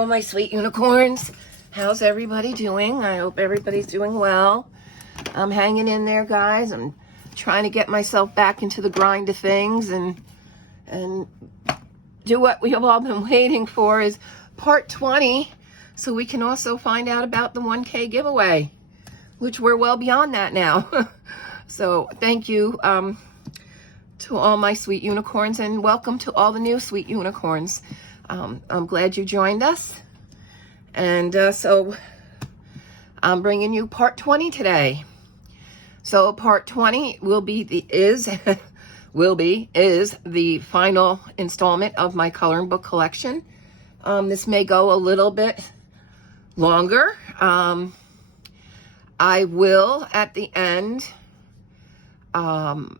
all my sweet unicorns. How's everybody doing? I hope everybody's doing well. I'm hanging in there, guys. I'm trying to get myself back into the grind of things and do what we have all been waiting for, is part 20, so we can also find out about the 1K giveaway, which we're well beyond that now. So thank you to all my sweet unicorns, and welcome to all the new sweet unicorns. I'm glad you joined us. And so I'm bringing you part 20 today. So part 20 is the final installment of my coloring book collection. This may go a little bit longer. I will at the end, after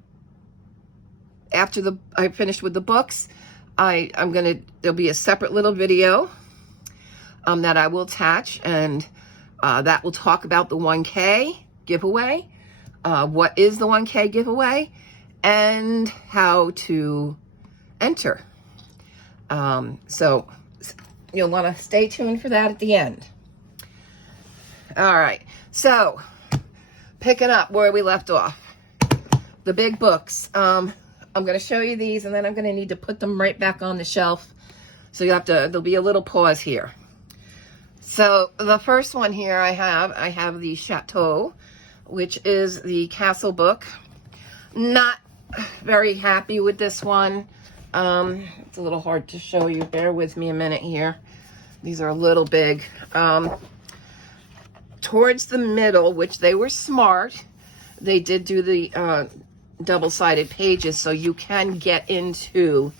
I finish with the books, there'll be a separate little video that I will attach, and that will talk about the 1K giveaway, what is the 1K giveaway, and how to enter. So you'll want to stay tuned for that at the end. All right, so picking up where we left off, the big books. I'm going to show you these, and then I'm going to need to put them right back on the shelf. So there'll be a little pause here. So the first one here I have the Chateau, which is the castle book. Not very happy with this one. It's a little hard to show you. Bear with me a minute here. These are a little big. Towards the middle, which they were smart, they did do the double-sided pages, so you can get into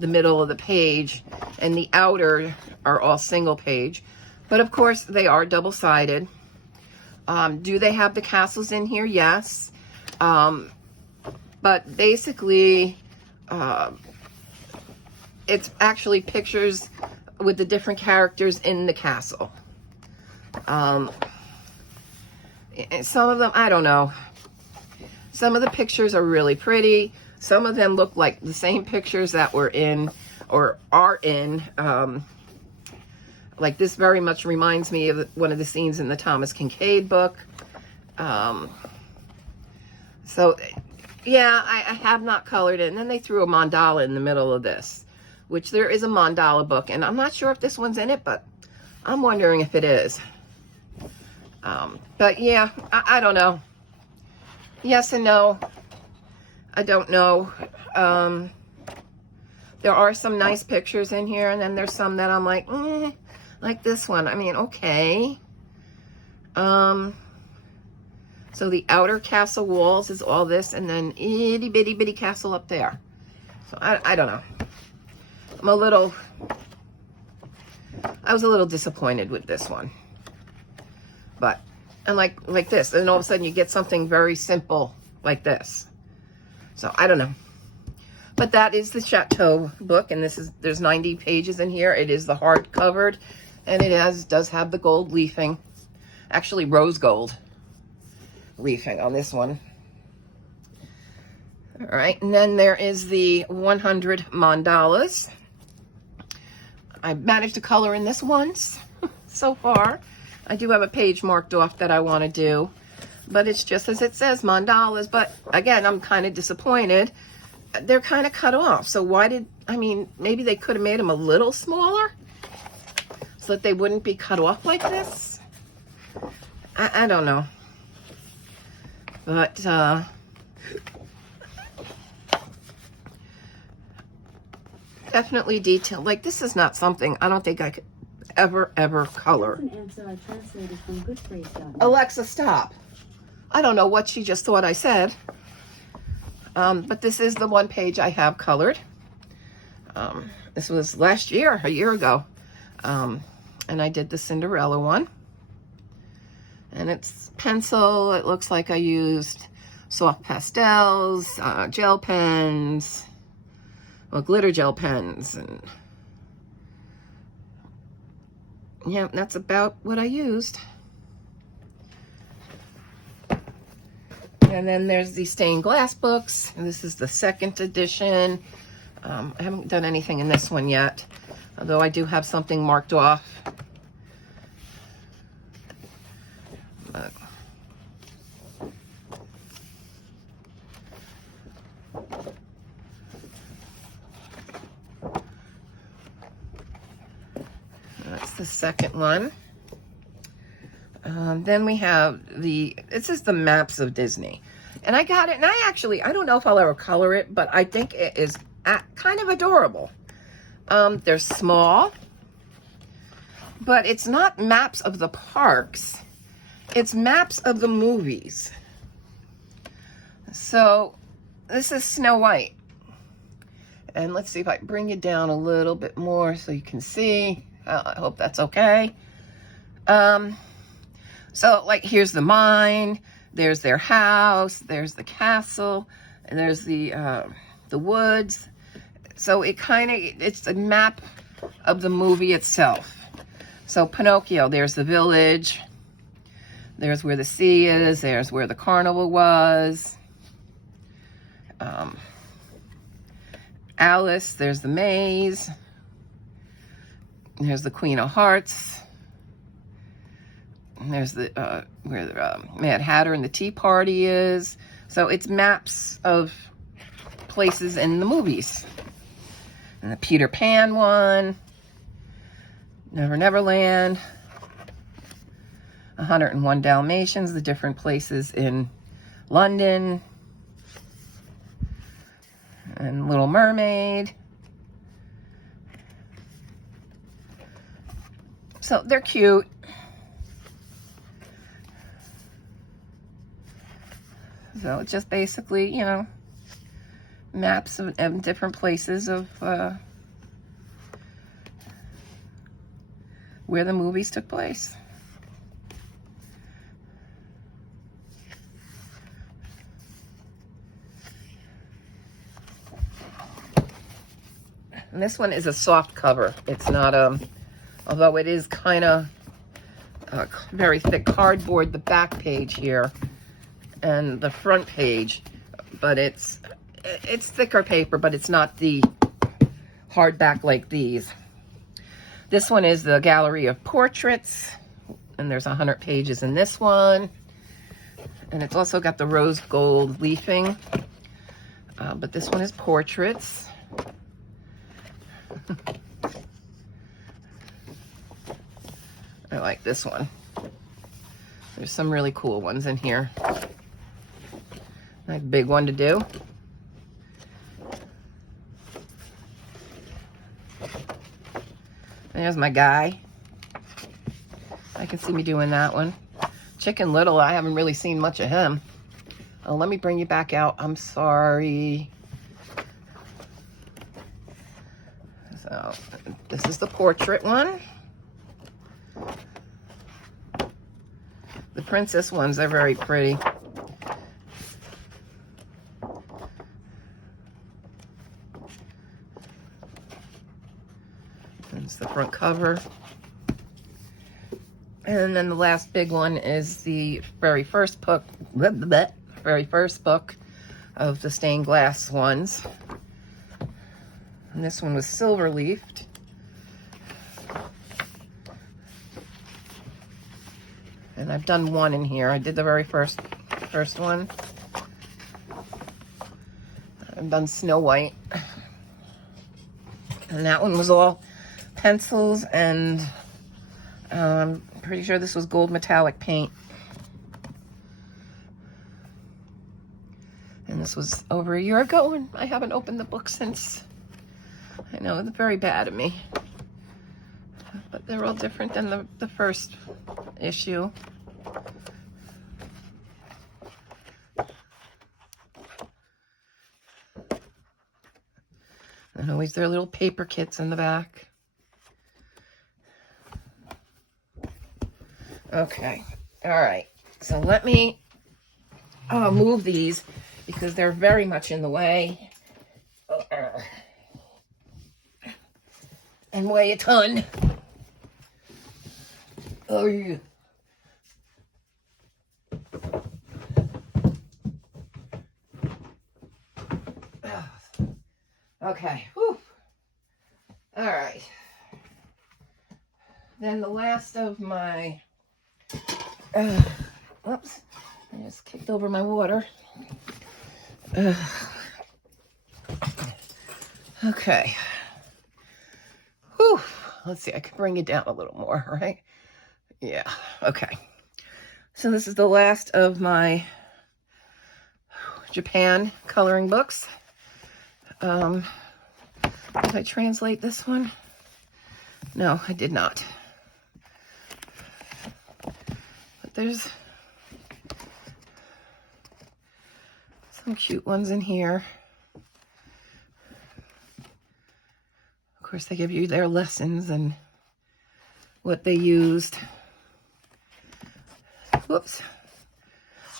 the middle of the page, and the outer are all single page, but of course they are double-sided. Do they have the castles in here? Yes. But basically it's actually pictures with the different characters in the castle. Some of them, I don't know. Some of the pictures are really pretty. Some of them look like the same pictures that were in or are in. Like this very much reminds me of one of the scenes in the Thomas Kincaid book. So yeah, I have not colored it. And then they threw a mandala in the middle of this, which there is a mandala book. And I'm not sure if this one's in it, but I'm wondering if it is. But yeah, I don't know. Yes and no. I don't know. There are some nice pictures in here, and then there's some that I'm like this one. I mean, okay. So the outer castle walls is all this, and then itty bitty bitty castle up there. So I don't know. I was a little disappointed with this one. But, and like this, and all of a sudden you get something very simple like this. So I don't know. But that is the Chateau book, and there's 90 pages in here. It is the hardcover, and it does have the gold leafing, actually rose gold leafing on this one. All right, and then there is the 100 mandalas. I managed to color in this once so far. I do have a page marked off that I want to do, but it's just as it says, mandalas. But again, I'm kind of disappointed. They're kind of cut off. So maybe they could have made them a little smaller so that they wouldn't be cut off like this. I don't know. But definitely detailed. Like, this is not something I don't think I could ever color. That's an answer I translated from Goodphrase.net. Alexa, stop. I don't know what she just thought I said. But this is the one page I have colored. This was a year ago. And I did the Cinderella one. And it's pencil. It looks like I used soft pastels, gel pens, glitter gel pens, and yeah, that's about what I used. And then there's the stained glass books. And this is the second edition. I haven't done anything in this one yet. Although I do have something marked off. But that's the second one. Then we have this is the Maps of Disney. And I got it, and I don't know if I'll ever color it, but I think it is kind of adorable. They're small, but it's not maps of the parks. It's maps of the movies. So this is Snow White. And let's see if I can bring it down a little bit more so you can see. I hope that's okay. So like here's the mine, there's their house, there's the castle, and there's the woods. So it's a map of the movie itself. So Pinocchio, there's the village, there's where the sea is, there's where the carnival was. Alice, there's the maze, there's the Queen of Hearts. And there's the where the Mad Hatter and the Tea Party is. So it's maps of places in the movies. And the Peter Pan one, Never Neverland, 101 Dalmatians, the different places in London, and Little Mermaid. So they're cute. So it's just basically, you know, maps of different places of where the movies took place. And this one is a soft cover. It's not although it is kind of very thick cardboard, the back page here and the front page, but it's thicker paper, but it's not the hardback like these. This one is the Gallery of Portraits, and there's 100 pages in this one, and it's also got the rose gold leafing, but this one is Portraits. I like this one. There's some really cool ones in here. Nice big one to do. There's my guy. I can see me doing that one. Chicken Little, I haven't really seen much of him. Oh, let me bring you back out. I'm sorry. So, this is the portrait one. The princess ones are very pretty. That's the front cover. And then the last big one is the very first book of the stained glass ones. And this one was silver leafed. And I've done one in here. I did the very first one. I've done Snow White. And that one was all pencils, and I'm pretty sure this was gold metallic paint. And this was over a year ago, and I haven't opened the book since. I know, it's very bad of me. But they're all different than the first issue. And always their little paper kits in the back. Okay, all right. So let me move these because they're very much in the way. And weigh a ton. Oh, yeah. Okay. Whew. All right. Then the last of my, oops, I just kicked over my water. Okay. Whew. Let's see, I can bring it down a little more, right? Yeah, okay. So this is the last of my Japan coloring books. Did I translate this one? No, I did not. But there's some cute ones in here. Of course, they give you their lessons and what they used. Whoops.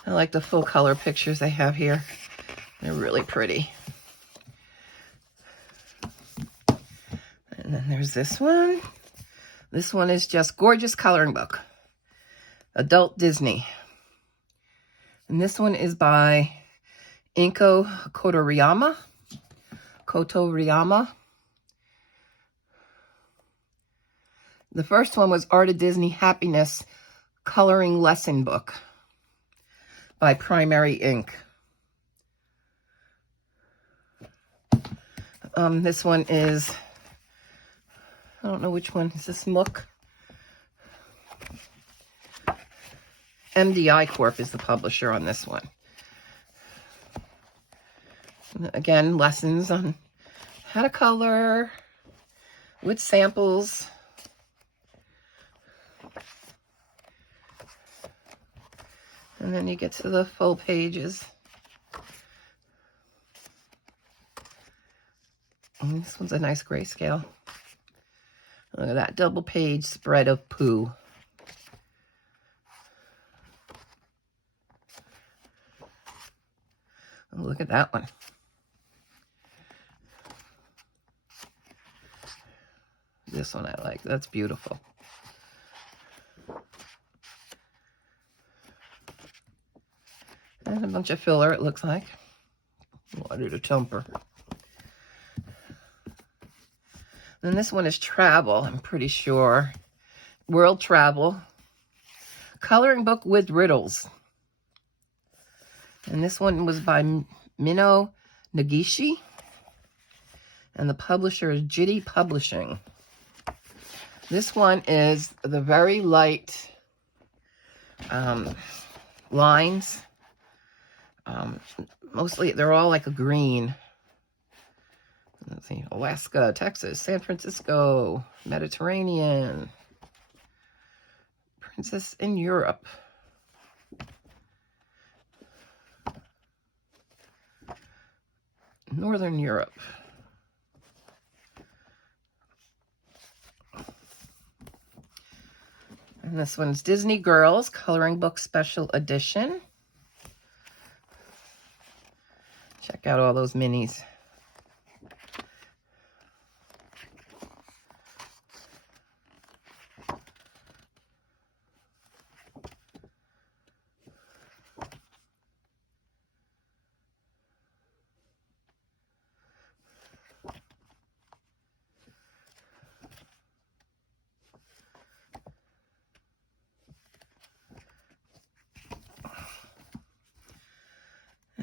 I like the full color pictures they have here. They're really pretty. And then there's this one. This one is just gorgeous coloring book. Adult Disney. And this one is by Inko Kotoriyama. The first one was Art of Disney Happiness Coloring Lesson Book by Primary Ink. This one is, I don't know which one. Is this Mook? MDI Corp is the publisher on this one. Again, lessons on how to color with samples. And then you get to the full pages. And this one's a nice grayscale. Look at that double page spread of poo. Oh, look at that one. This one I like. That's beautiful. And a bunch of filler, it looks like. Water to temper. And this one is travel, I'm pretty sure. World travel. Coloring book with riddles. And this one was by Mino Nagishi. And the publisher is Jitty Publishing. This one is the very light lines. Mostly, they're all like a green. Let's see, Alaska, Texas, San Francisco, Mediterranean, Princess in Europe. Northern Europe. And this one's Disney Girls Coloring Book Special Edition. Check out all those minis.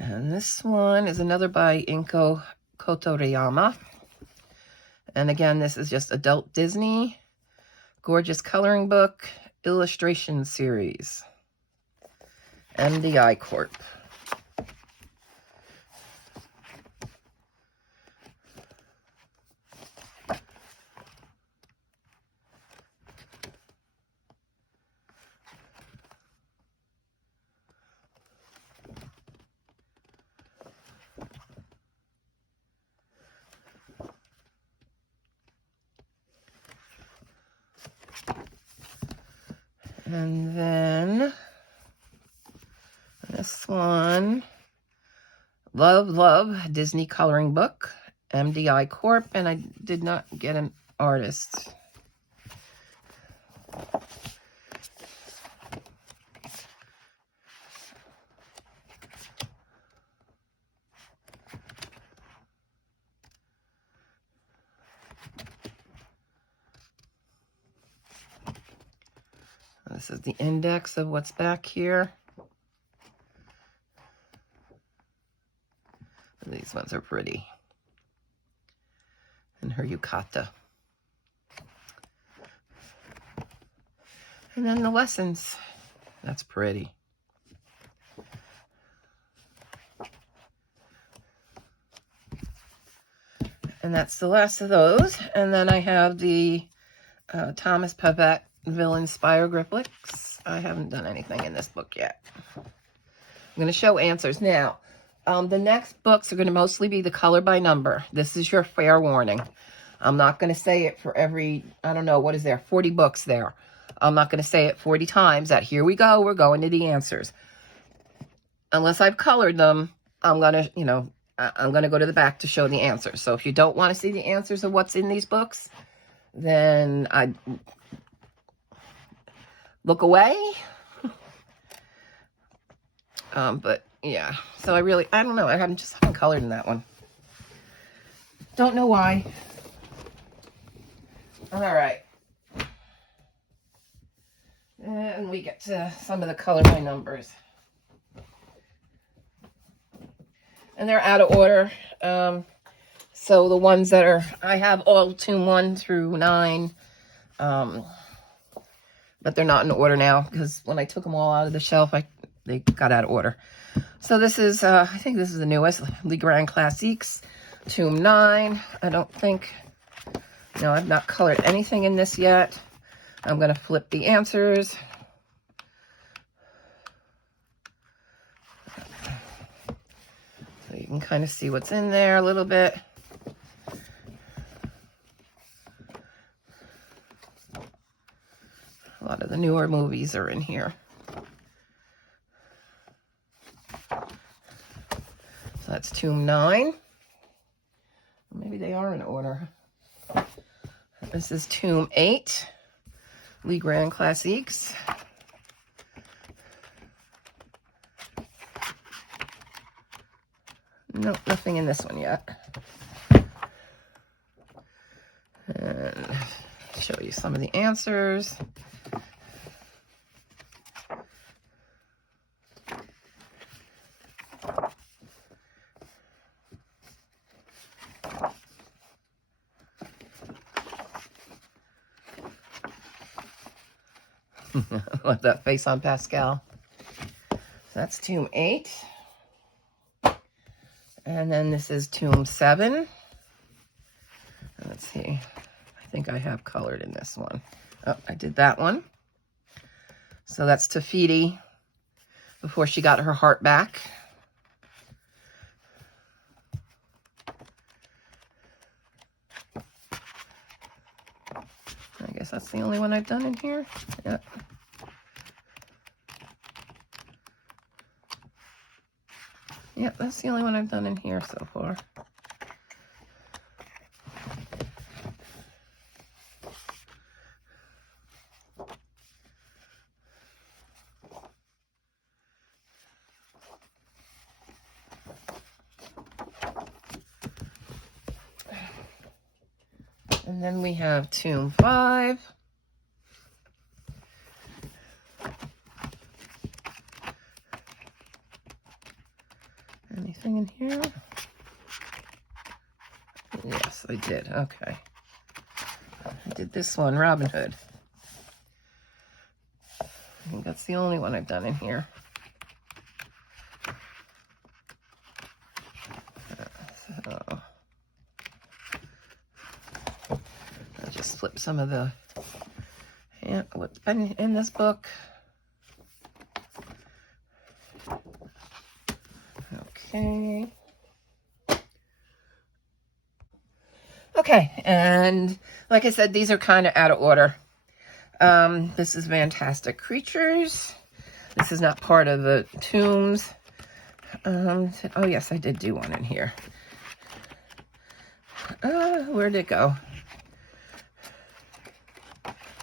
And this one is another by Inko Kotoriyama. And again, this is just Adult Disney, Gorgeous Coloring Book, Illustration Series. MDI Corp. And then this one, Love, Disney Coloring Book, MDI Corp, and I did not get an artist. This is the index of what's back here. These ones are pretty. And her yukata. And then the lessons. That's pretty. And that's the last of those. And then I have the Thomas Pavette Villain Spire Griplets. I haven't done anything in this book yet. I'm going to show answers now. The next books are going to mostly be the color by number. This is your fair warning. I'm not going to say it for every, I don't know, what is there, 40 books there. I'm not going to say it 40 times that here we go, we're going to the answers. Unless I've colored them, I'm going to, you know, I'm going to go to the back to show the answers. So if you don't want to see the answers of what's in these books, then I look away. But yeah, so I don't know. I haven't colored in that one. Don't know why. All right. And we get to some of the color by numbers. And they're out of order. So the ones that are, I have all Tome 1 through 9. But they're not in order now because when I took them all out of the shelf, they got out of order. So this is, I think this is the newest, Legrand Classiques, Tome 9. I don't think, no, I've not colored anything in this yet. I'm going to flip the answers. So you can kind of see what's in there a little bit. A lot of the newer movies are in here. So that's Tome 9. Maybe they are in order. This is Tome 8, Legrand Classiques. Nope, nothing in this one yet. And show you some of the answers. Let that face on Pascal. So that's Tome 8. And then this is Tome 7. Let's see. I think I have colored in this one. Oh, I did that one. So that's Tafiti before she got her heart back. I guess that's the only one I've done in here. Yep. Yep, that's the only one I've done in here so far. And then we have Tome 5. Anything in here? Yes, I did. Okay. I did this one, Robin Hood. I think that's the only one I've done in here. So I'll just flip some of the what's been in this book. Okay. Okay, and like I said, these are kind of out of order. This is Fantastic Creatures. This is not part of the tombs. Oh yes, I did do one in here. Where'd it go?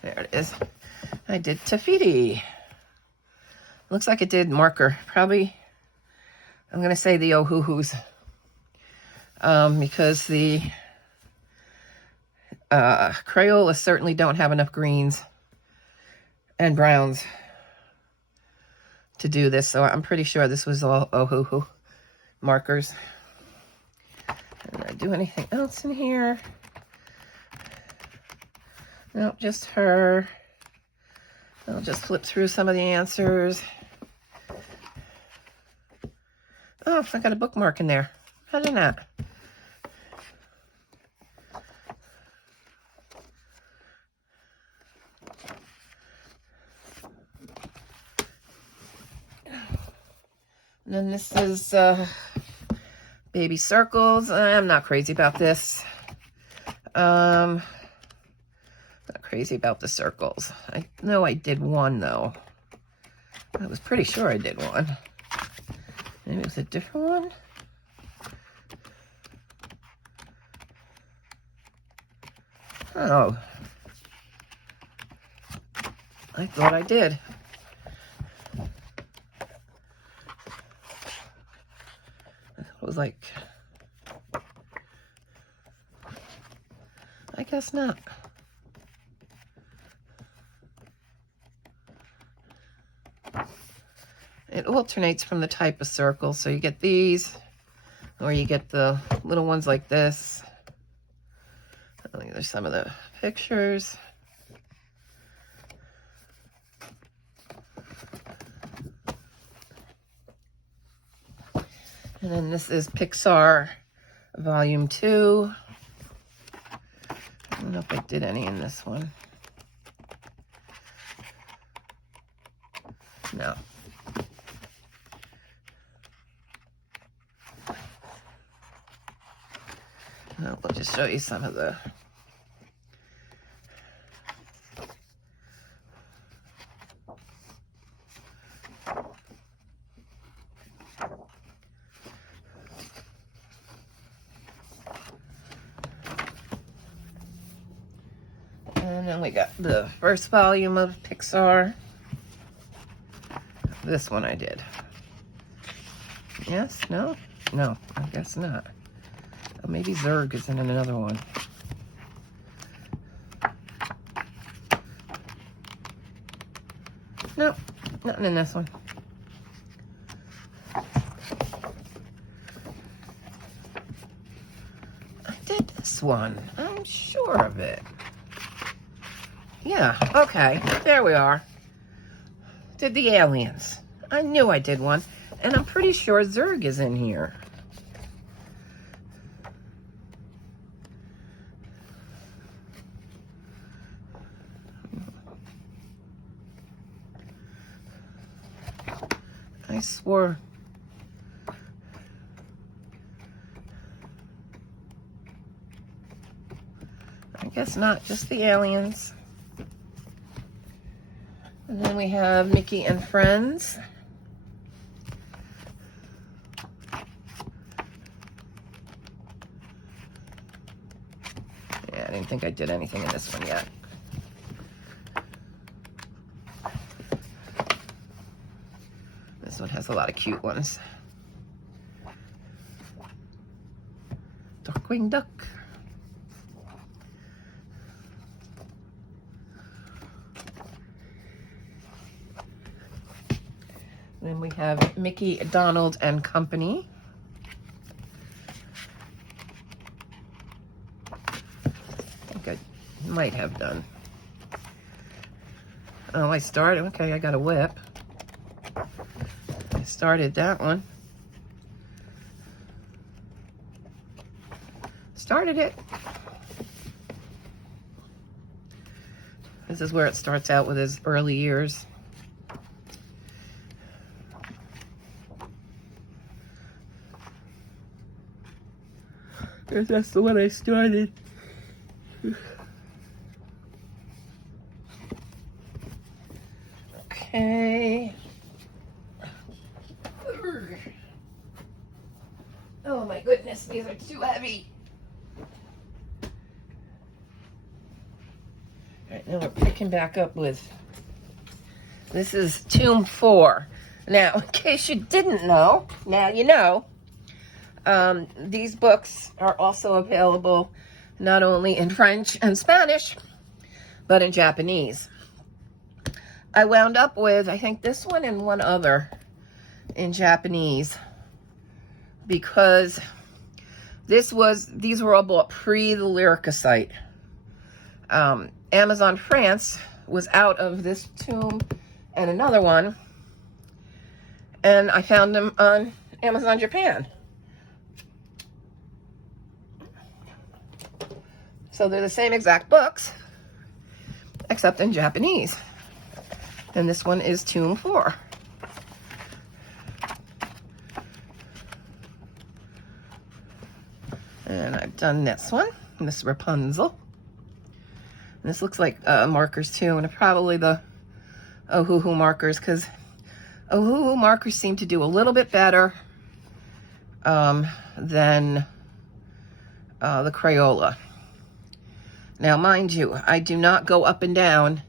There it is. I did Tafiti. Looks like it did marker. Probably, I'm going to say the Ohuhus. Because the Crayolas certainly don't have enough greens and browns to do this, so I'm pretty sure this was all Ohuhu markers. Did I do anything else in here? Nope, just her. I'll just flip through some of the answers. Oh, I got a bookmark in there. How did that? And then this is baby circles. I'm not crazy about this. Not crazy about the circles. I know I did one though. I was pretty sure I did one. Maybe it was a different one. Oh. I thought I did. It was like, I guess not. It alternates from the type of circle, so you get these, or you get the little ones like this. I think there's some of the pictures. And then this is Pixar Volume 2. I don't know if I did any in this one. No. No, we'll just show you some of the and then we got the first volume of Pixar. This one I did. Yes? No? No, I guess not. Oh, maybe Zurg is in another one. Nope, nothing in this one. I did this one. I'm sure of it. Yeah, okay, there we are. Did the aliens. I knew I did one. And I'm pretty sure Zurg is in here. I swore. I guess not, just the aliens. And then we have Mickey and Friends. Yeah, I didn't think I did anything in this one yet. This one has a lot of cute ones. Darkwing Duck. Then we have Mickey, Donald, and Company. I think I might have done. Oh, I started. Okay, I got a whip. I started that one. Started it. This is where it starts out with his early years. That's the one I started. Okay. Oh my goodness, these are too heavy. All right, now we're picking back up with, this is Tomb 4. Now, in case you didn't know, now you know. These books are also available not only in French and Spanish, but in Japanese. I wound up with, I think, this one and one other in Japanese, because these were all bought pre the Lyrica site. Amazon France was out of this tomb and another one, and I found them on Amazon Japan. So they're the same exact books, except in Japanese. And this one is Tomb 4. And I've done this one, Miss Rapunzel. And this looks like markers too, and probably the Ohuhu markers, because Ohuhu markers seem to do a little bit better than the Crayola. Now, mind you, I do not go up and down.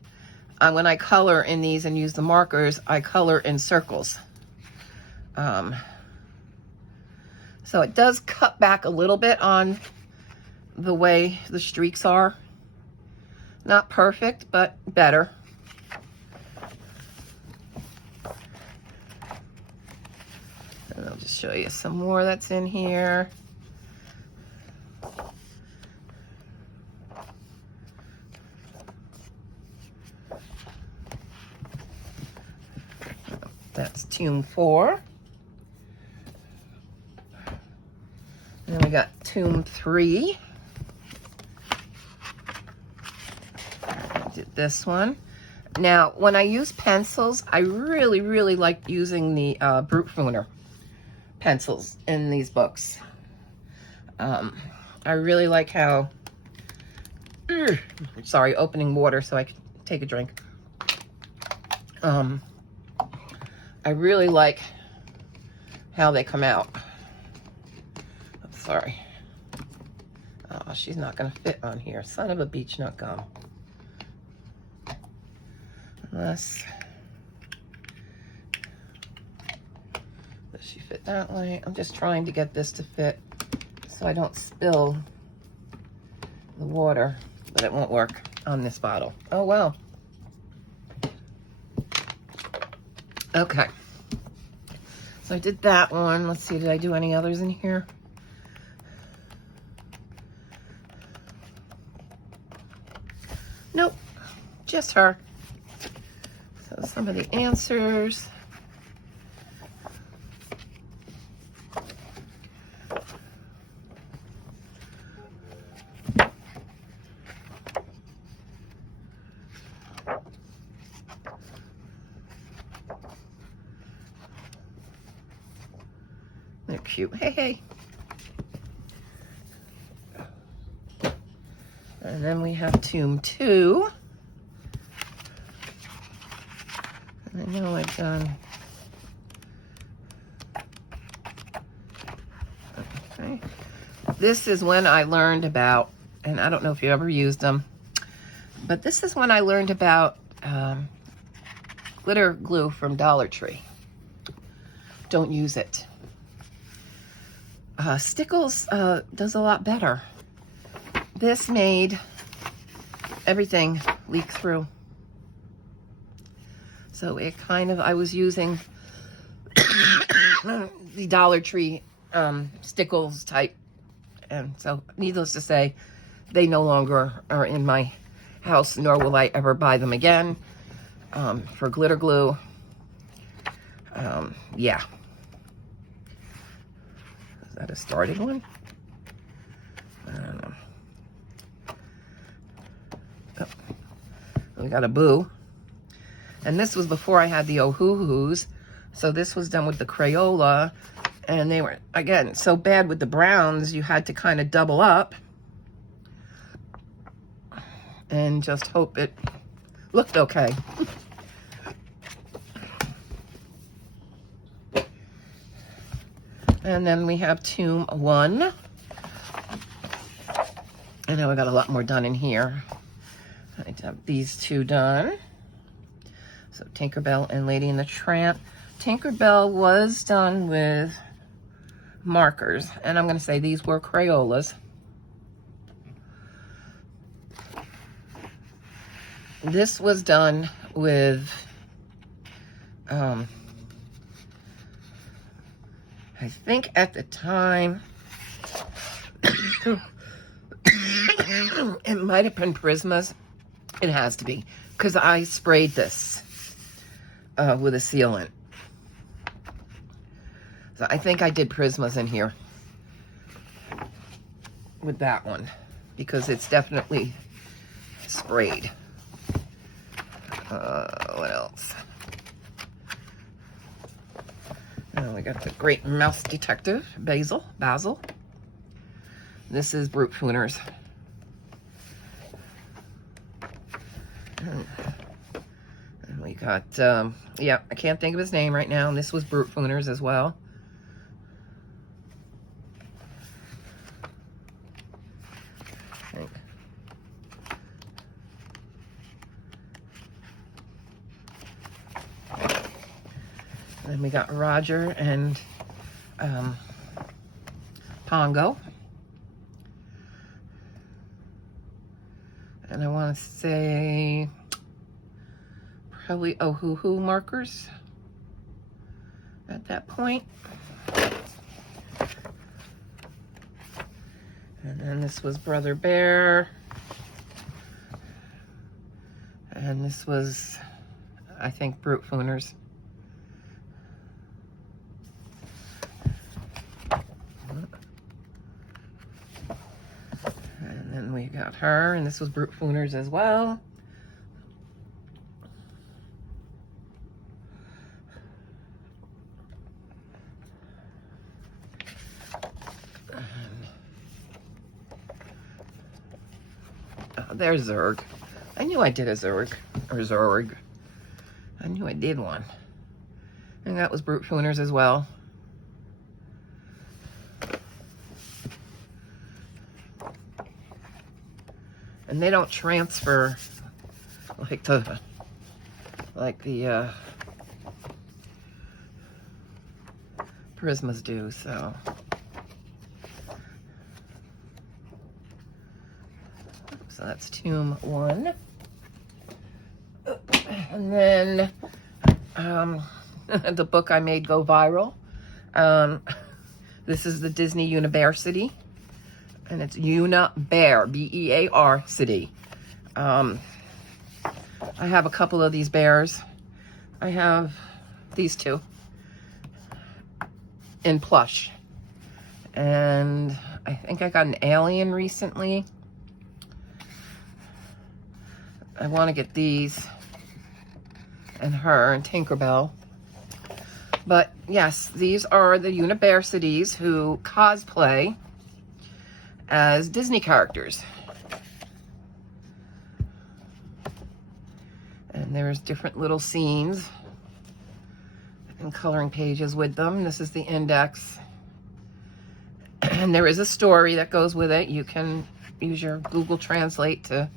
When I color in these and use the markers, I color in circles. So it does cut back a little bit on the way the streaks are. Not perfect, but better. And I'll just show you some more that's in here. That's Tomb 4. And then we got Tomb 3. I did this one. Now, when I use pencils, I really, really like using the Brute Fooner pencils in these books. I really like how... sorry, opening water so I can take a drink. I really like how they come out. I'm sorry. Oh, she's not going to fit on here. Son of a beech nut gum. Unless... does she fit that way? I'm just trying to get this to fit so I don't spill the water, but it won't work on this bottle. Oh, well. Okay. So I did that one. Let's see, did I do any others in here? Nope, just her. So some of the answers. They're cute. Hey, hey. And then we have Tomb 2. And I know I've done... okay. This is when I learned about, and I don't know if you ever used them, but this is when I learned about glitter glue from Dollar Tree. Don't use it. Stickles does a lot better. This made everything leak through. So it kind of, I was using the Dollar Tree Stickles type. And so needless to say, they no longer are in my house, nor will I ever buy them again for glitter glue. Yeah. Is that a starting one? I don't know. Oh. We got a boo. And this was before I had the Ohuhus. So this was done with the Crayola. And they were, again, so bad with the browns, you had to kind of double up. And just hope it looked okay. And then we have Tomb 1. I know I got a lot more done in here. I have these two done. So Tinkerbell and Lady and the Tramp. Tinkerbell was done with markers. And I'm going to say these were Crayolas. This was done with I think at the time, it might have been Prismas. It has to be, because I sprayed this with a sealant. So I think I did Prismas in here with that one, because it's definitely sprayed. What else? Oh, we got the Great Mouse Detective, Basil. This is Brute Fooners. And we got, yeah, I can't think of his name right now. And this was Brute Fooners as well. Then we got Roger and Pongo. And I want to say probably Ohuhu markers at that point. And then this was Brother Bear. And this was, I think, Brute Fooners. And then we got her, and this was Brute Fooners as well. There's Zurg. I knew I did a Zurg, or Zurg. I knew I did one. And that was Brute Fooners as well. And they don't transfer like the Prismas do, so. So that's Tomb 1. And then the book I made go viral. This is the Disney Unibear, and it's Unibear, B-E-A-R City. I have a couple of these bears. I have these two in plush. And I think I got an alien recently. I want to get these and her and Tinkerbell. But yes, these are the Unibear who cosplay as Disney characters. And there's different little scenes and coloring pages with them. This is the index. And there is a story that goes with it. You can use your Google Translate to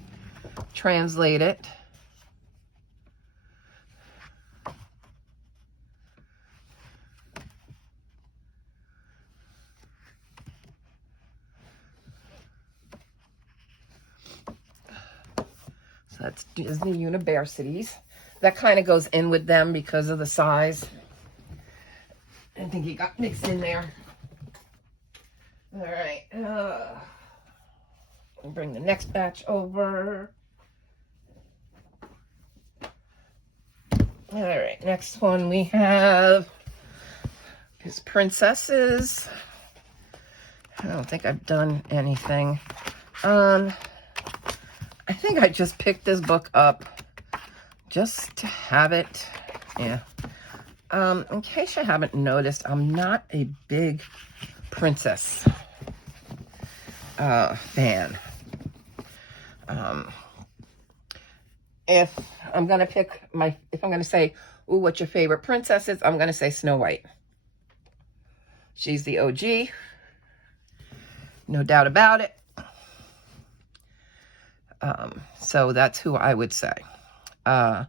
translate it. So that's Disney Unibear. That kind of goes in with them because of the size. I think he got mixed in there. All right. We'll bring the next batch over. All right, next one we have is Princesses. I don't think I've done anything. I think I just picked this book up just to have it. Yeah. In case you haven't noticed, I'm not a big princess fan. If I'm going to say, ooh, what's your favorite princess is, I'm going to say Snow White. She's the OG. No doubt about it. So that's who I would say. But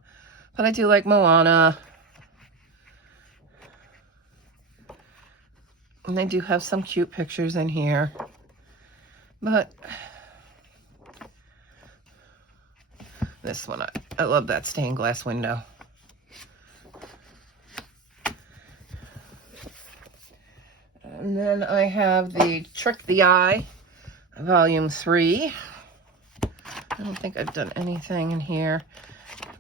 I do like Moana. And they do have some cute pictures in here. But this one, I love that stained glass window. And then I have the Trick the Eye, Volume 3. I don't think I've done anything in here.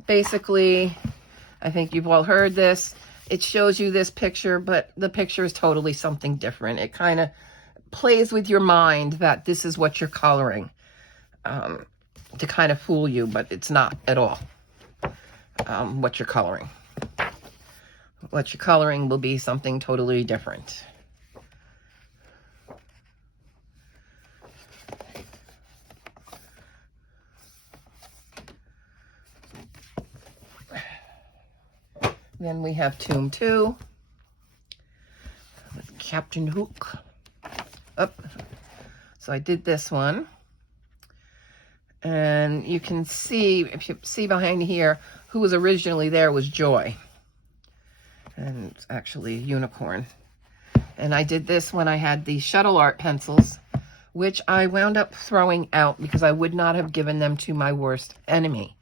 Basically, I think you've all heard this. It shows you this picture, but the picture is totally something different. It kind of plays with your mind that this is what you're coloring, to kind of fool you, but it's not at all what you're coloring. What you're coloring will be something totally different. Then we have Tomb 2 with Captain Hook. So I did this one. And you can see, if you see behind here, who was originally there was Joy. And it's actually a unicorn. And I did this when I had the shuttle art pencils, which I wound up throwing out because I would not have given them to my worst enemy.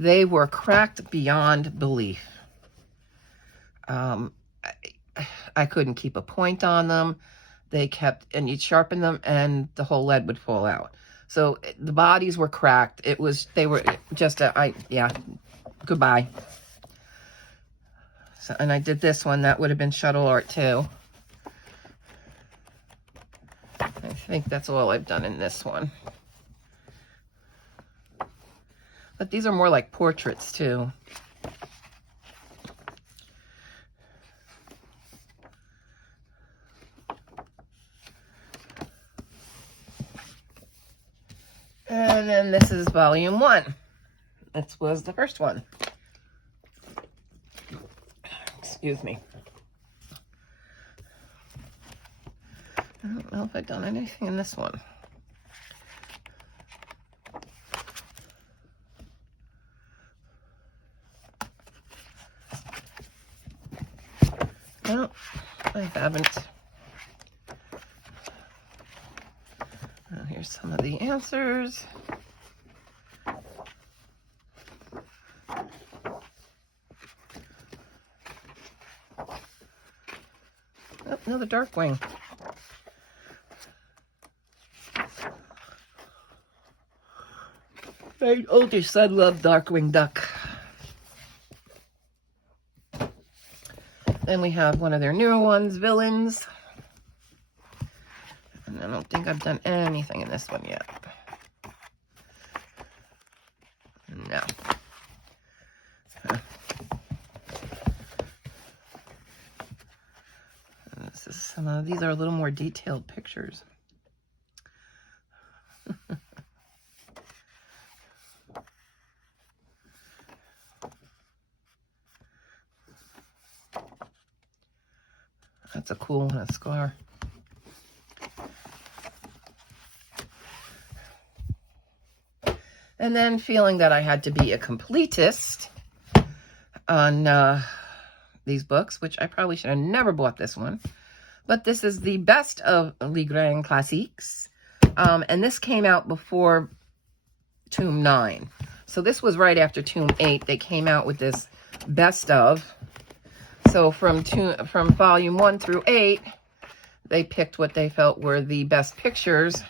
They were cracked beyond belief. I couldn't keep a point on them. They kept, and you'd sharpen them and the whole lead would fall out. So the bodies were cracked. They were just goodbye. So, and I did this one, that would have been shuttle art too. I think that's all I've done in this one. But these are more like portraits too. And then this is Volume 1. This was the first one. Excuse me. I don't know if I've done anything in this one. No, I haven't. Here's some of the answers. Oh, another Darkwing. My older son loved Darkwing Duck. Then we have one of their newer ones, Villains. And I don't think I've done anything in this one yet. No. This is some these are a little more detailed pictures. That's a cool scar. And then feeling that I had to be a completist on these books, which I probably should have never bought this one. But this is the best of Legrand classiques. And this came out before Tomb 9. So this was right after Tomb 8. They came out with this best of. So from Volume 1 through 8, they picked what they felt were the best pictures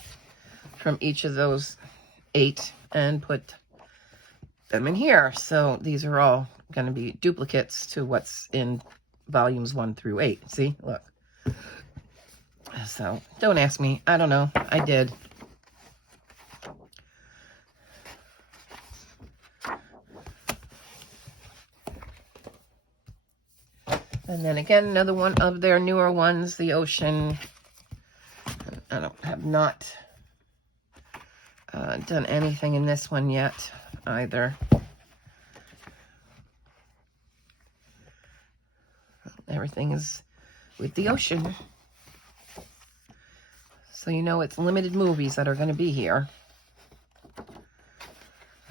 from each of those 8 and put them in here. So these are all going to be duplicates to what's in Volumes 1 through 8. See? Look. So don't ask me. I don't know. I did. And then again, another one of their newer ones, The Ocean. I have not done anything in this one yet either. Everything is with the ocean. So you know it's limited movies that are going to be here.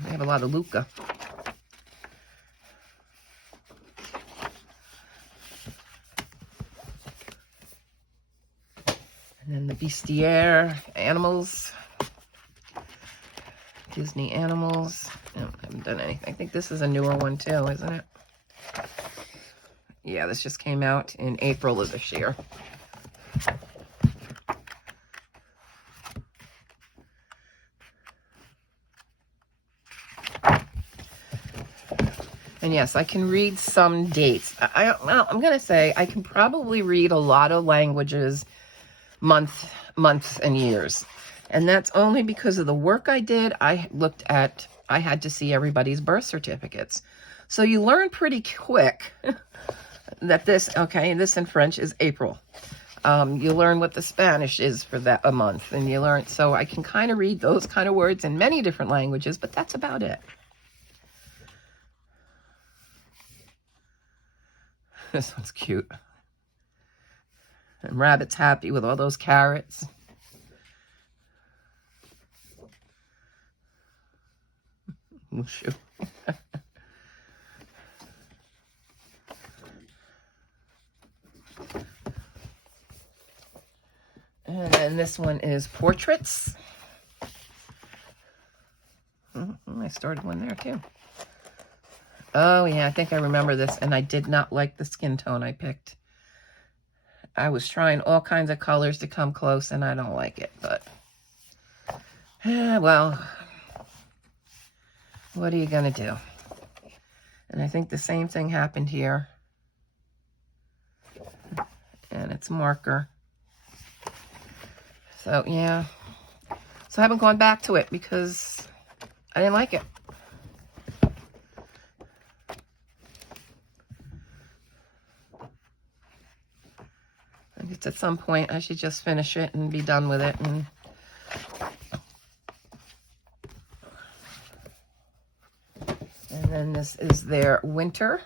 We have a lot of Luca. And then the Bestiaire animals. Disney animals. No, I haven't done anything. I think this is a newer one too, isn't it? Yeah, this just came out in April of this year. And yes, I can read some dates. Well, I'm going to say I can probably read a lot of languages, months and years. And that's only because of the work I did. I had to see everybody's birth certificates. So you learn pretty quick that this in French is April. You learn what the Spanish is for that a month. And you learn, so I can kind of read those kind of words in many different languages, but that's about it. This one's cute. And Rabbit's happy with all those carrots. Shoot. And then this one is portraits. I started one there too. Oh yeah, I think I remember this, and I did not like the skin tone I picked. I was trying all kinds of colors to come close, and I don't like it, but well, what are you gonna do? And I think the same thing happened here. And it's marker. So yeah. So I haven't gone back to it because I didn't like it. I guess at some point I should just finish it and be done with it. And then this is their winter.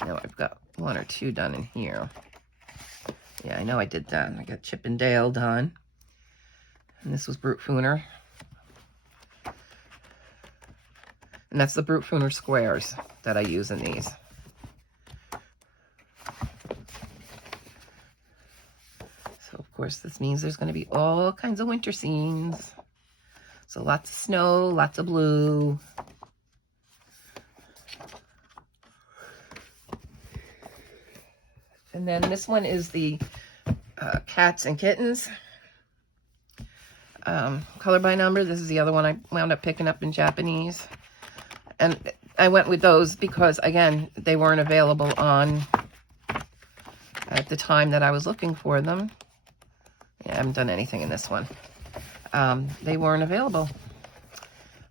I know I've got one or two done in here. Yeah, I know I did that. I got Chip and Dale done. And this was Brute Fooner. And that's the Brute Fooner squares that I use in these. So, of course, this means there's going to be all kinds of winter scenes. So lots of snow, lots of blue. And then this one is the Cats and Kittens. Color by number. This is the other one I wound up picking up in Japanese. And I went with those because, again, they weren't available at the time that I was looking for them. Yeah, I haven't done anything in this one. They weren't available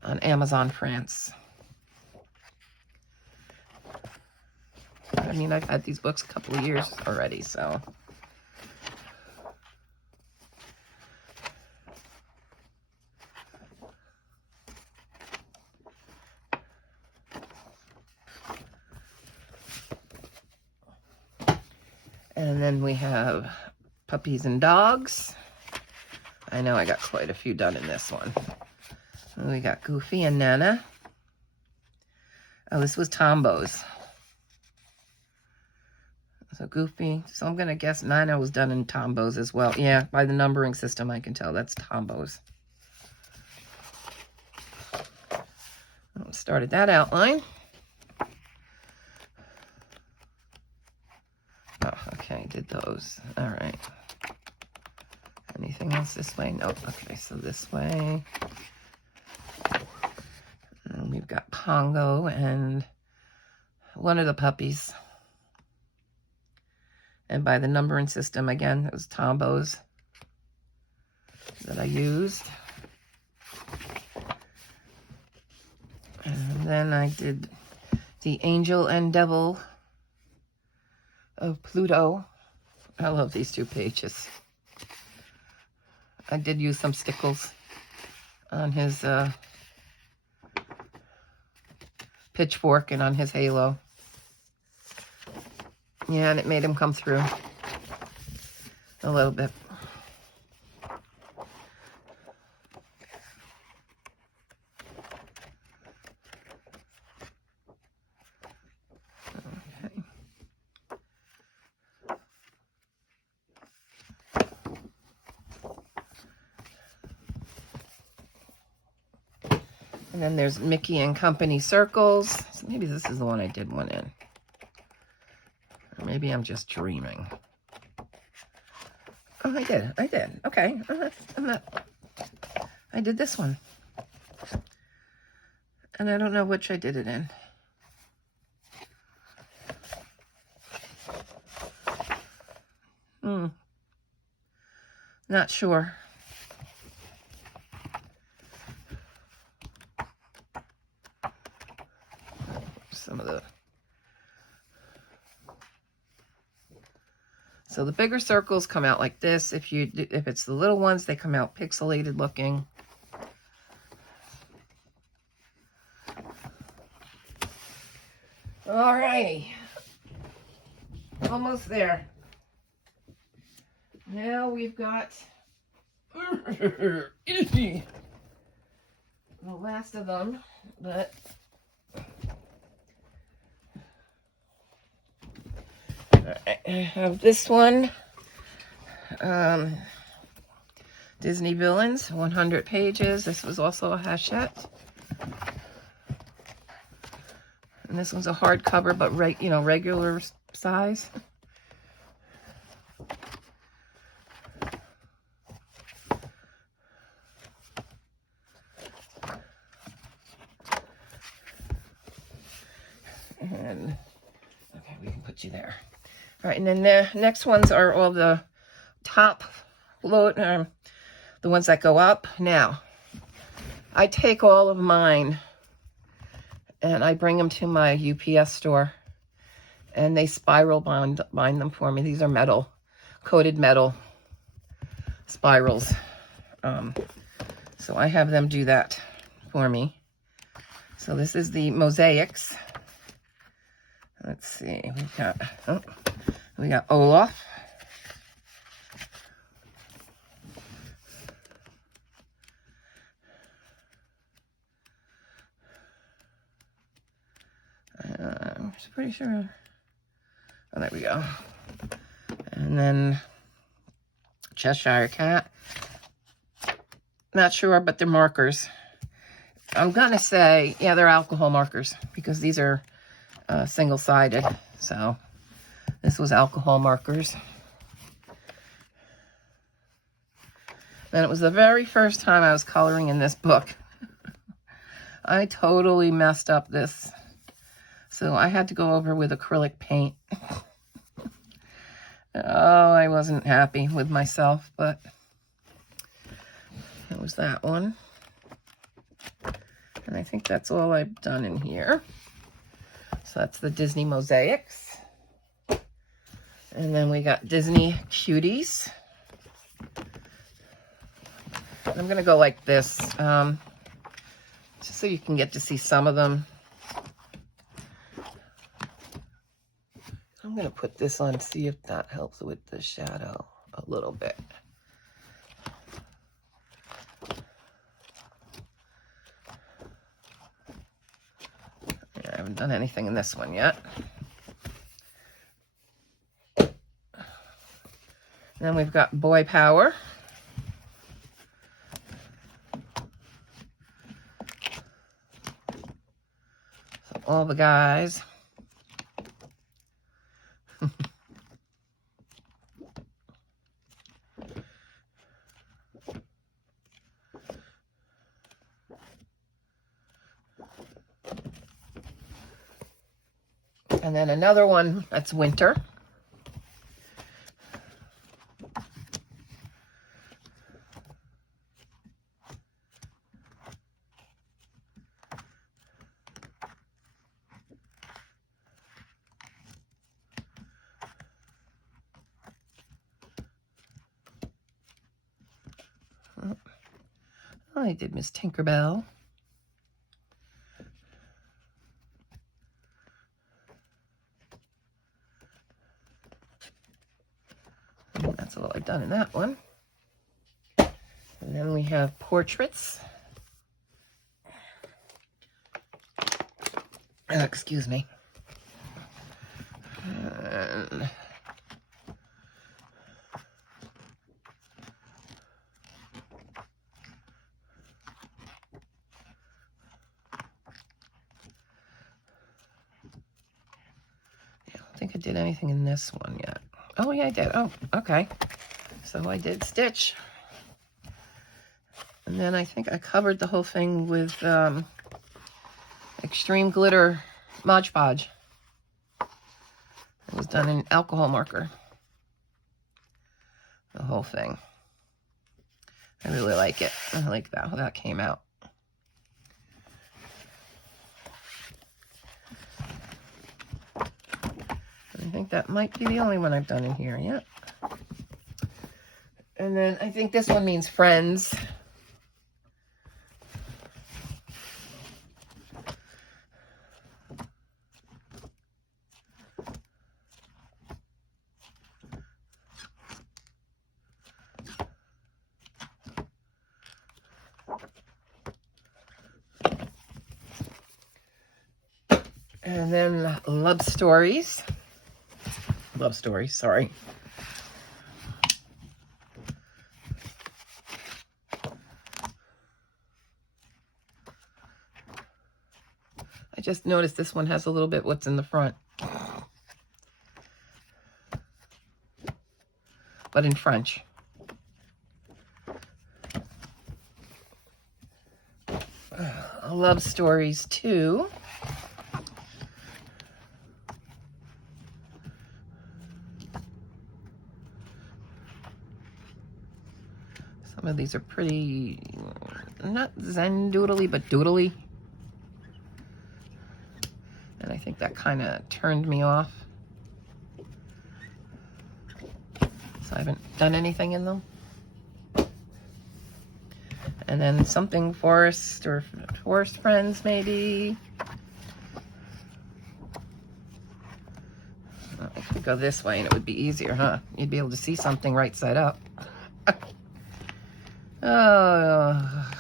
on Amazon France. I mean, I've had these books a couple of years already, so. And then we have Puppies and Dogs. I know I got quite a few done in this one. We got Goofy and Nana. Oh, this was Tombo's. So Goofy. So I'm going to guess Nana was done in Tombo's as well. Yeah, by the numbering system, I can tell that's Tombo's. Started that outline. Oh, okay, did those. All right. Anything else this way? Nope. Okay, so this way. And we've got Pongo and one of the puppies. And by the numbering system, again, it was Tombo's that I used. And then I did the Angel and Devil of Pluto. I love these two pages. I did use some stickles on his pitchfork and on his halo. Yeah, and it made him come through a little bit. Okay. And then there's Mickey and Company circles. So maybe this is the one I did one in. Or maybe I'm just dreaming. Oh, I did. Okay. I did this one. And I don't know which I did it in. Not sure. Some of the... So the bigger circles come out like this. If it's the little ones, they come out pixelated looking. Alrighty. Almost there. Now we've got the last of them, but I have this one, Disney Villains, 100 pages. This was also a hachette. And this one's a hardcover, but regular size. And okay, we can put you there. All right, and then the next ones are all the top load, the ones that go up. Now, I take all of mine and I bring them to my UPS store, and they spiral bind them for me. These are metal, coated metal spirals. So I have them do that for me. So this is the Mosaics. Let's see, we got Olaf. I'm pretty sure. Oh, there we go. And then Cheshire Cat. Not sure, but they're markers. I'm gonna say, yeah, they're alcohol markers because these are single-sided. So this was alcohol markers. And it was the very first time I was coloring in this book. I totally messed up this. So I had to go over with acrylic paint. Oh, I wasn't happy with myself, but it was that one. And I think that's all I've done in here. So that's the Disney Mosaics. And then we got Disney Cuties. I'm going to go like this, just so you can get to see some of them. I'm going to put this on, see if that helps with the shadow a little bit. Yeah, I haven't done anything in this one yet. And then we've got Boy Power. So all the guys. And then another one that's winter. I did Miss Tinkerbell. And that's all I've done in that one. And then we have portraits. Excuse me. And think I did anything in this one yet. Oh, yeah, I did. Oh, okay. So I did stitch. And then I think I covered the whole thing with extreme glitter Mod Podge. It was done in alcohol marker. The whole thing. I really like it. I like that, how that came out. I think that might be the only one I've done in here yet. And then I think this one means friends. And then love stories. Love stories, sorry. I just noticed this one has a little bit what's in the front. But in French. Love stories too. Some of these are pretty, not zen doodly, but doodly. And I think that kind of turned me off. So I haven't done anything in them. And then something forest or forest friends maybe. Oh, I could go this way and it would be easier, huh? You'd be able to see something right side up. Oh.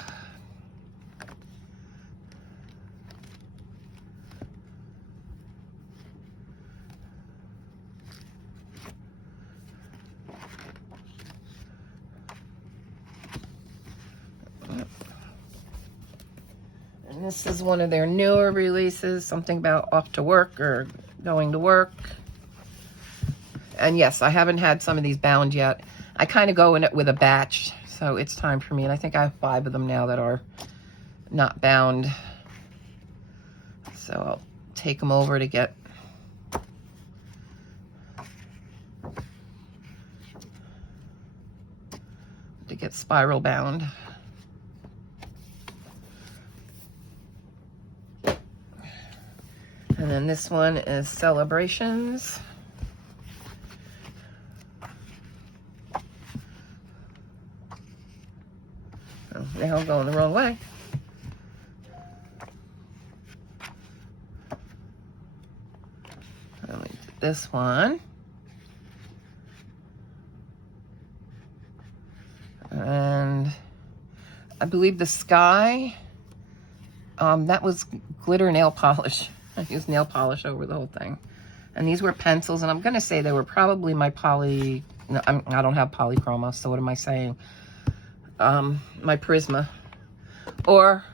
And this is one of their newer releases, something about off to work or going to work. And yes, I haven't had some of these bound yet. I kind of go in it with a batch, so it's time for me. And I think I have 5 of them now that are not bound. So I'll take them over to get spiral bound. And then this one is Celebrations. Oh, now I'm going the wrong way. Let me do this one. And I believe the sky, that was glitter nail polish. I used nail polish over the whole thing. And these were pencils, and I'm going to say they were probably my poly, no, I don't have polychroma, so what am I saying? My Prisma. Or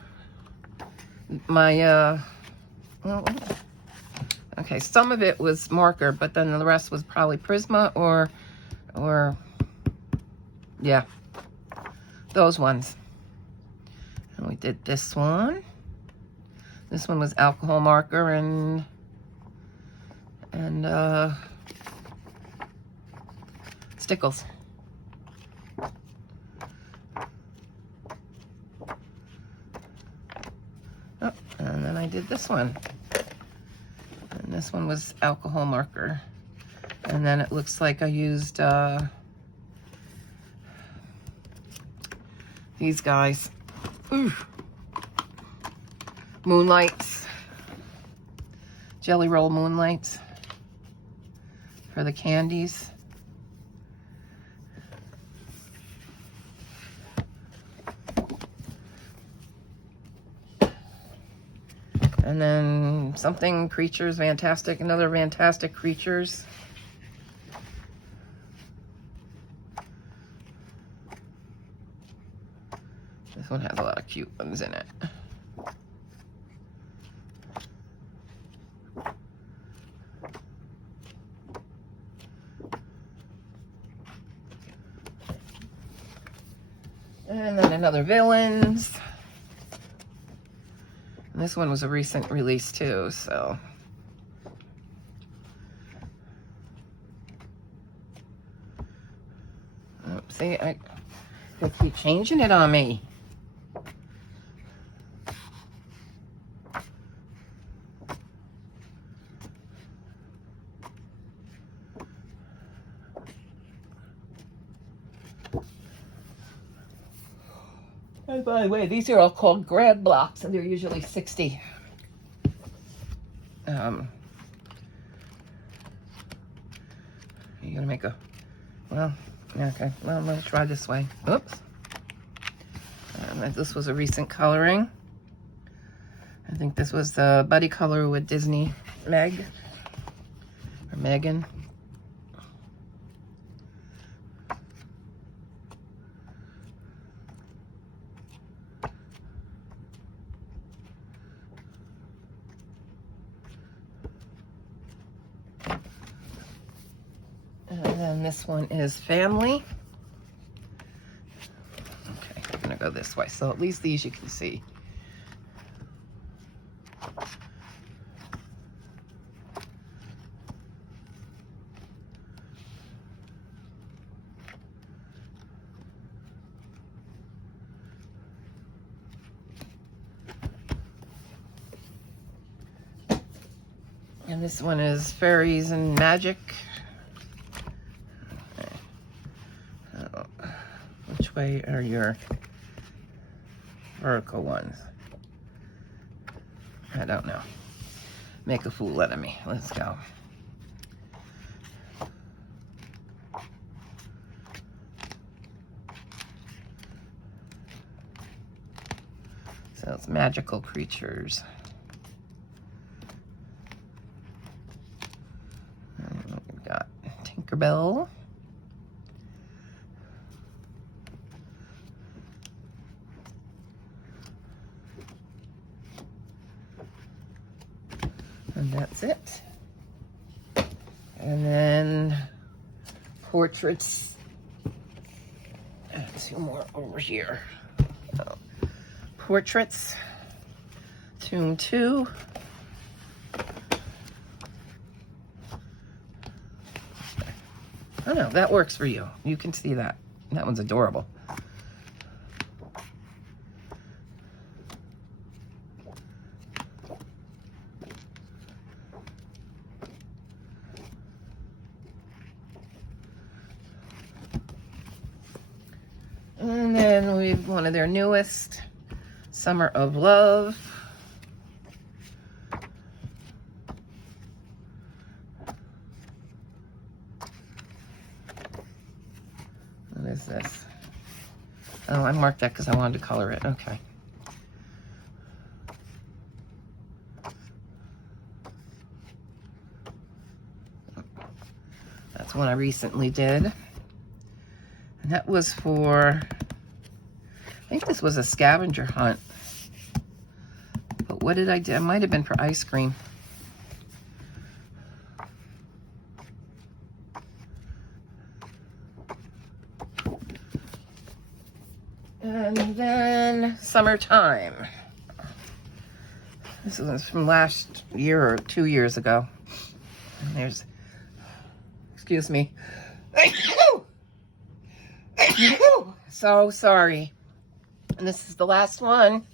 my, well, okay, some of it was marker, but then the rest was probably Prisma or yeah, those ones. And we did this one. This one was alcohol marker and stickles. Oh, and then I did this one. And this one was alcohol marker. And then it looks like I used these guys. Ooh. Moonlights. Jelly roll moonlights for the candies. And then something creatures, fantastic, another fantastic creatures. This one has a lot of cute ones in it. And then another Villains. And this one was a recent release too, so. Oh, see, they keep changing it on me. And by the way, these are all called grad blocks, and they're usually 60. You're gonna make a, well, okay, well, I'm gonna try this way. Oops. This was a recent coloring. I think this was the buddy color with Disney Meg, or Megan. And then this one is Family. Okay, I'm gonna go this way. So at least these you can see. And this one is Fairies and Magic. Which way are your vertical ones? I don't know. Make a fool out of me. Let's go. So it's magical creatures. And we've got Tinkerbell. And that's it. And then portraits. And two more over here. So, portraits. Tune 2. Oh no, that works for you. You can see that. That one's adorable. And then we've one of their newest, Summer of Love. What is this? Oh, I marked that because I wanted to color it. Okay. That's one I recently did. And that was for, I think this was a scavenger hunt. But what did I do? It might have been for ice cream. And then Summertime. This was from last year or 2 years ago. And there's, excuse me. So sorry. And this is the last one.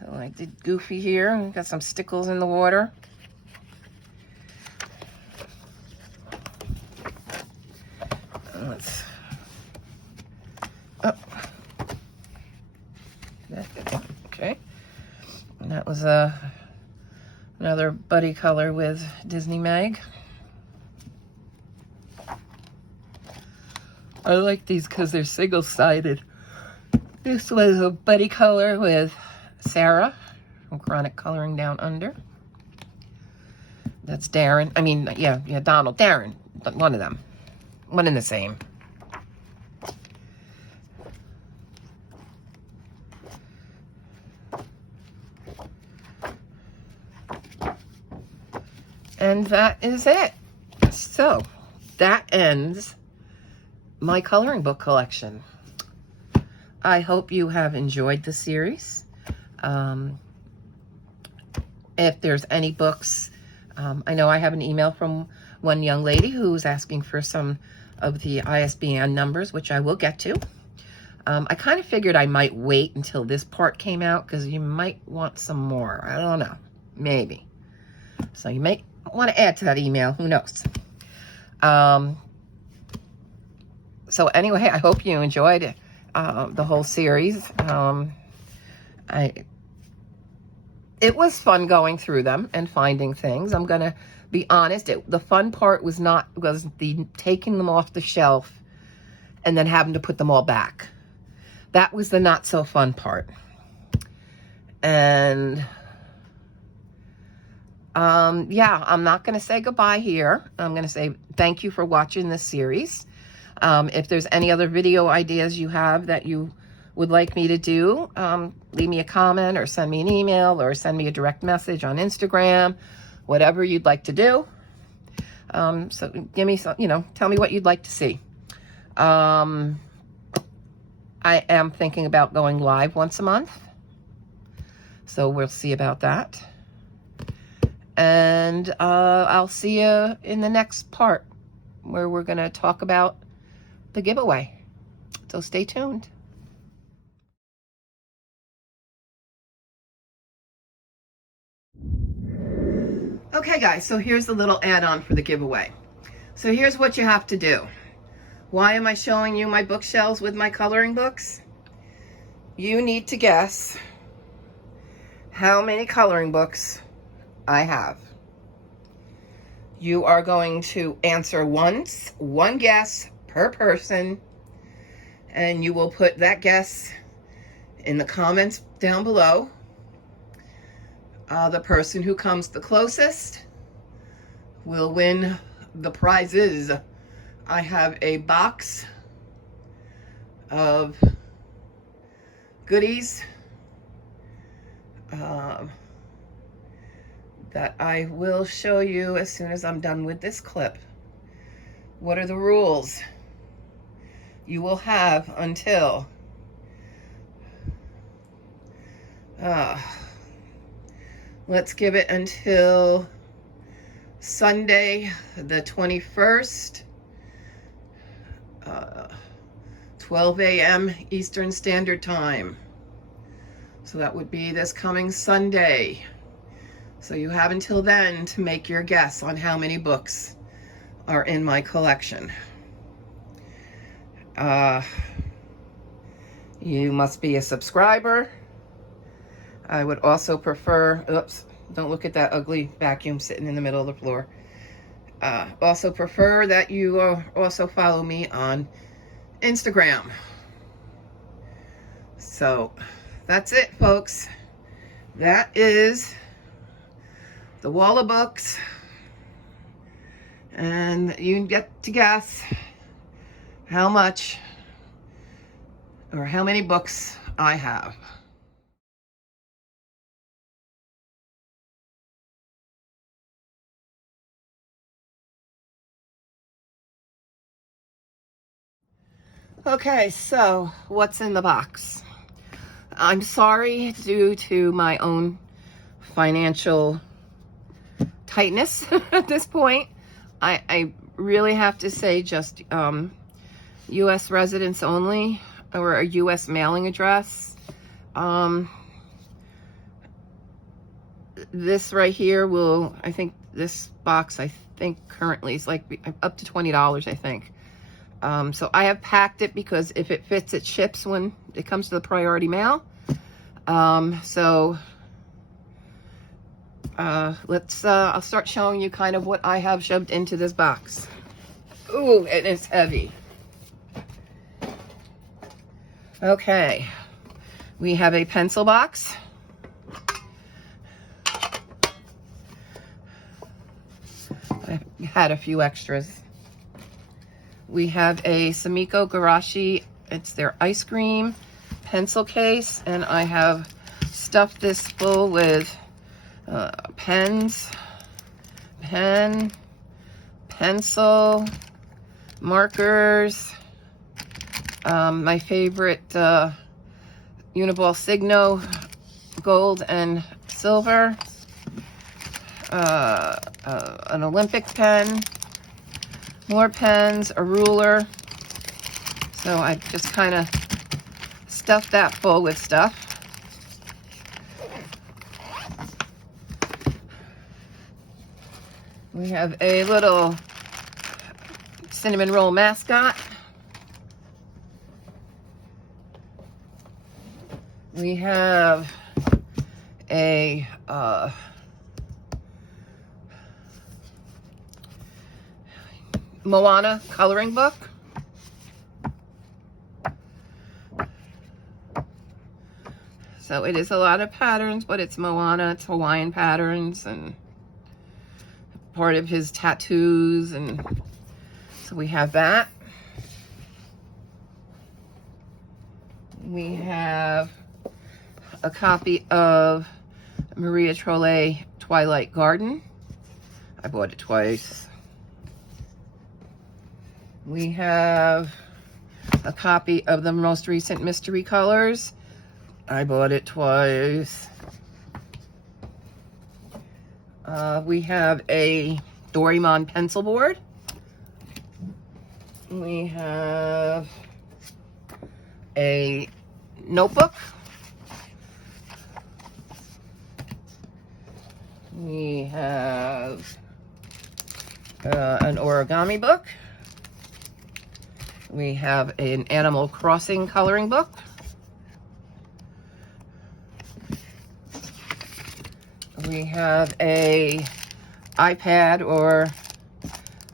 So I did Goofy here. Got some stickles in the water. Let's. Oh. Okay. And that was another buddy color with Disney Meg. I like these because they're single-sided. This was a buddy color with Sarah from Chronic Coloring Down Under. That's Darren. I mean, yeah, Donald. Darren. One of them. One and the same. And that is it. So, that ends my coloring book collection. I hope you have enjoyed the series. If there's any books, I know I have an email from one young lady who's asking for some of the ISBN numbers, which I will get to. I kind of figured I might wait until this part came out because you might want some more. I don't know. Maybe. So you may want to add to that email. Who knows? So anyway, I hope you enjoyed the whole series. It was fun going through them and finding things. I'm gonna be honest. The fun part was the taking them off the shelf and then having to put them all back. That was the not so fun part. And yeah, I'm not gonna say goodbye here. I'm gonna say thank you for watching this series. If there's any other video ideas you have that you would like me to do, leave me a comment or send me an email or send me a direct message on Instagram, whatever you'd like to do. So give me some, tell me what you'd like to see. I am thinking about going live once a month, so we'll see about that. And I'll see you in the next part where we're going to talk about the giveaway. So stay tuned. Okay guys, so here's the little add-on for the giveaway. So here's what you have to do. Why am I showing you my bookshelves with my coloring books? You need to guess how many coloring books I have. You are going to answer one guess per person, and you will put that guess in the comments down below. The person who comes the closest will win the prizes. I have a box of goodies that I will show you as soon as I'm done with this clip. What are the rules? You will have until let's give it until Sunday the 21st, 12 a.m. Eastern Standard Time. So that would be this coming Sunday. So you have until then to make your guess on how many books are in my collection. You must be a subscriber. I would also prefer, oops, don't look at that ugly vacuum sitting in the middle of the floor. Also prefer that you also follow me on Instagram. So that's it, folks. That is the wall of books. And you get to guess how much or how many books I have. Okay, so what's in the box? I'm sorry, due to my own financial tightness at this point, I really have to say just U.S. residents only, or a U.S. mailing address. This right here will, I think this box, I think currently is like up to $20, I think. So I have packed it because if it fits, it ships when it comes to the priority mail. I'll start showing you kind of what I have shoved into this box. Ooh, and it's heavy. Okay, we have a pencil box. I had a few extras. We have a Samiko Garashi, it's their ice cream pencil case, and I have stuffed this full with pens, pen, pencil, markers, my favorite Uniball Signo, gold and silver. An Olympic pen. More pens, a ruler. So I just kind of stuffed that full with stuff. We have a little cinnamon roll mascot. We have a Moana coloring book. So it is a lot of patterns, but it's Moana, it's Hawaiian patterns and part of his tattoos, and so we have that. We have a copy of Maria Trolle Twilight Garden. I bought it twice. We have a copy of the most recent Mystery Colors. I bought it twice. We have a Doraemon pencil board. We have a notebook. We have an origami book. We have an Animal Crossing coloring book. We have a iPad or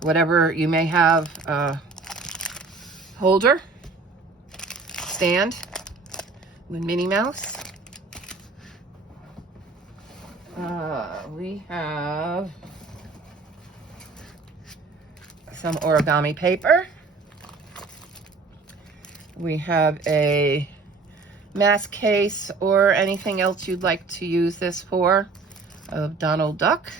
whatever you may have holder stand with Minnie Mouse. We have some origami paper. We have a mask case or anything else you'd like to use this for of Donald Duck.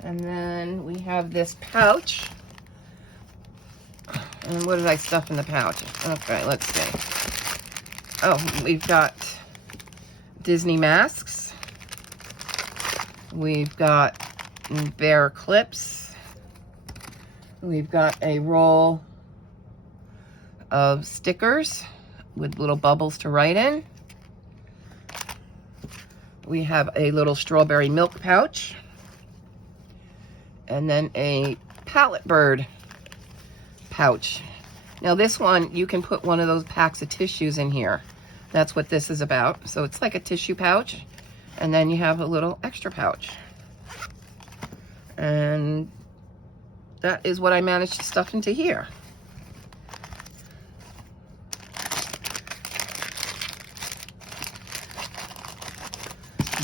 And then we have this pouch. And what did I stuff in the pouch? Okay, let's see. Oh, we've got Disney masks. We've got bear clips. We've got a roll of stickers with little bubbles to write in. We have a little strawberry milk pouch. And then a palette bird pouch. Now this one, you can put one of those packs of tissues in here. That's what this is about. So it's like a tissue pouch. And then you have a little extra pouch. And that is what I managed to stuff into here.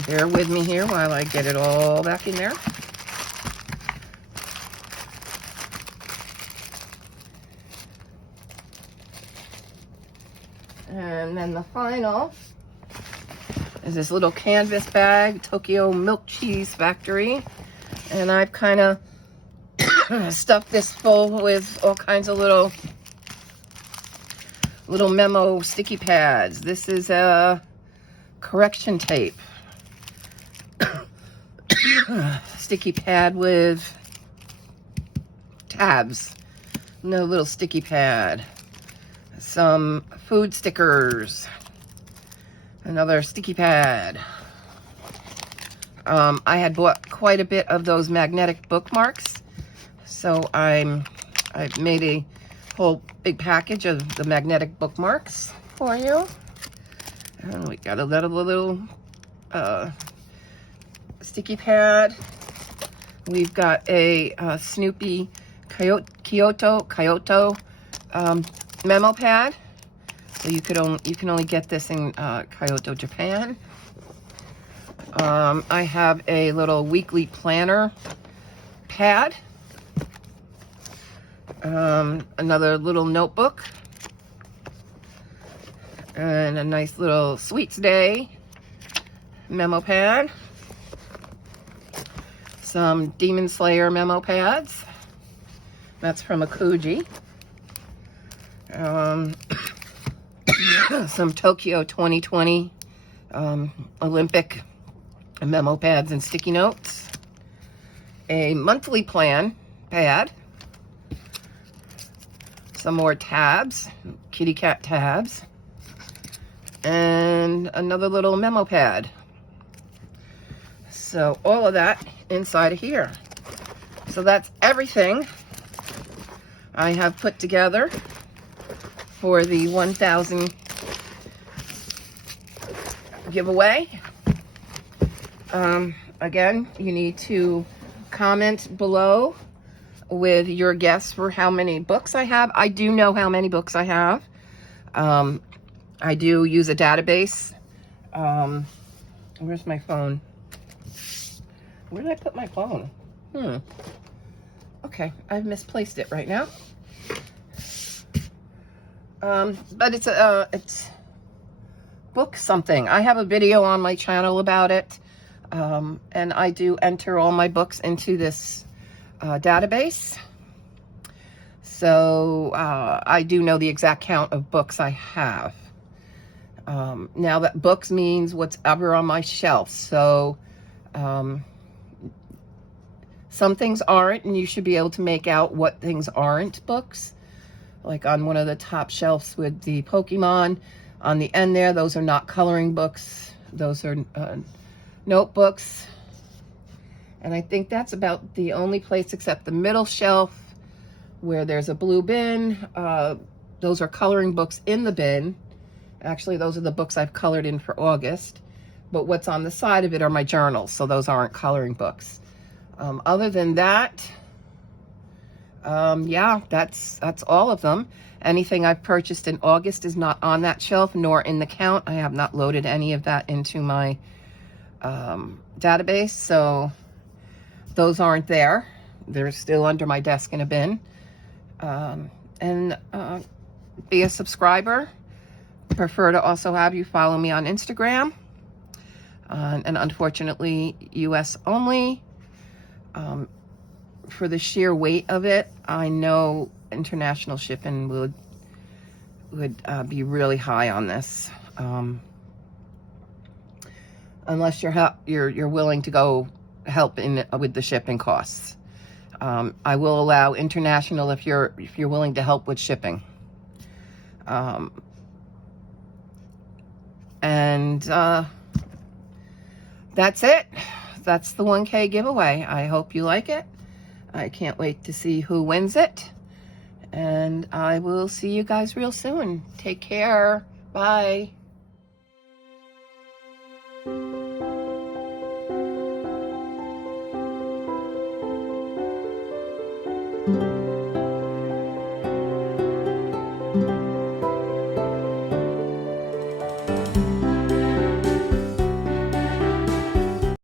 Bear with me here while I get it all back in there. And then the final is this little canvas bag, Tokyo Milk Cheese Factory. And I've kind of stuffed this full with all kinds of little memo sticky pads. This is a correction tape. Sticky pad with tabs. No little sticky pad. Some food stickers. Another sticky pad. I had bought quite a bit of those magnetic bookmarks, so I've made a whole big package of the magnetic bookmarks for you. And we got a little sticky pad. We've got a Snoopy Kyoto memo pad. So you can only get this in Kyoto, Japan. I have a little weekly planner pad. Another little notebook. And a nice little Sweets Day memo pad. Some Demon Slayer memo pads. That's from Akuji. some Tokyo 2020 Olympic memo pads and sticky notes, a monthly plan pad, some more tabs, kitty cat tabs, and another little memo pad. So all of that inside of here. So that's everything I have put together for the 1,000 giveaway. Again, you need to comment below with your guess for how many books I have. I do know how many books I have. I do use a database. Where's my phone? Where did I put my phone? Okay, I've misplaced it right now. But it's book something. I have a video on my channel about it. And I do enter all my books into this database. So I do know the exact count of books I have. Now that books means whatever on my shelf. So some things aren't, and you should be able to make out what things aren't books. Like on one of the top shelves with the Pokemon, on the end there, those are not coloring books. Those are notebooks. And I think that's about the only place except the middle shelf where there's a blue bin. Those are coloring books in the bin. Actually, those are the books I've colored in for August. But what's on the side of it are my journals, so those aren't coloring books. Other than that, yeah, that's all of them. Anything I've purchased in August is not on that shelf, nor in the count. I have not loaded any of that into my database, so those aren't there. They're still under my desk in a bin. And be a subscriber. Prefer to also have you follow me on Instagram. And unfortunately, US only. For the sheer weight of it, I know international shipping would be really high on this. Unless you're willing to go help with the shipping costs. I will allow international if you're willing to help with shipping. And that's it. That's the 1K giveaway. I hope you like it. I can't wait to see who wins it. And I will see you guys real soon. Take care. Bye.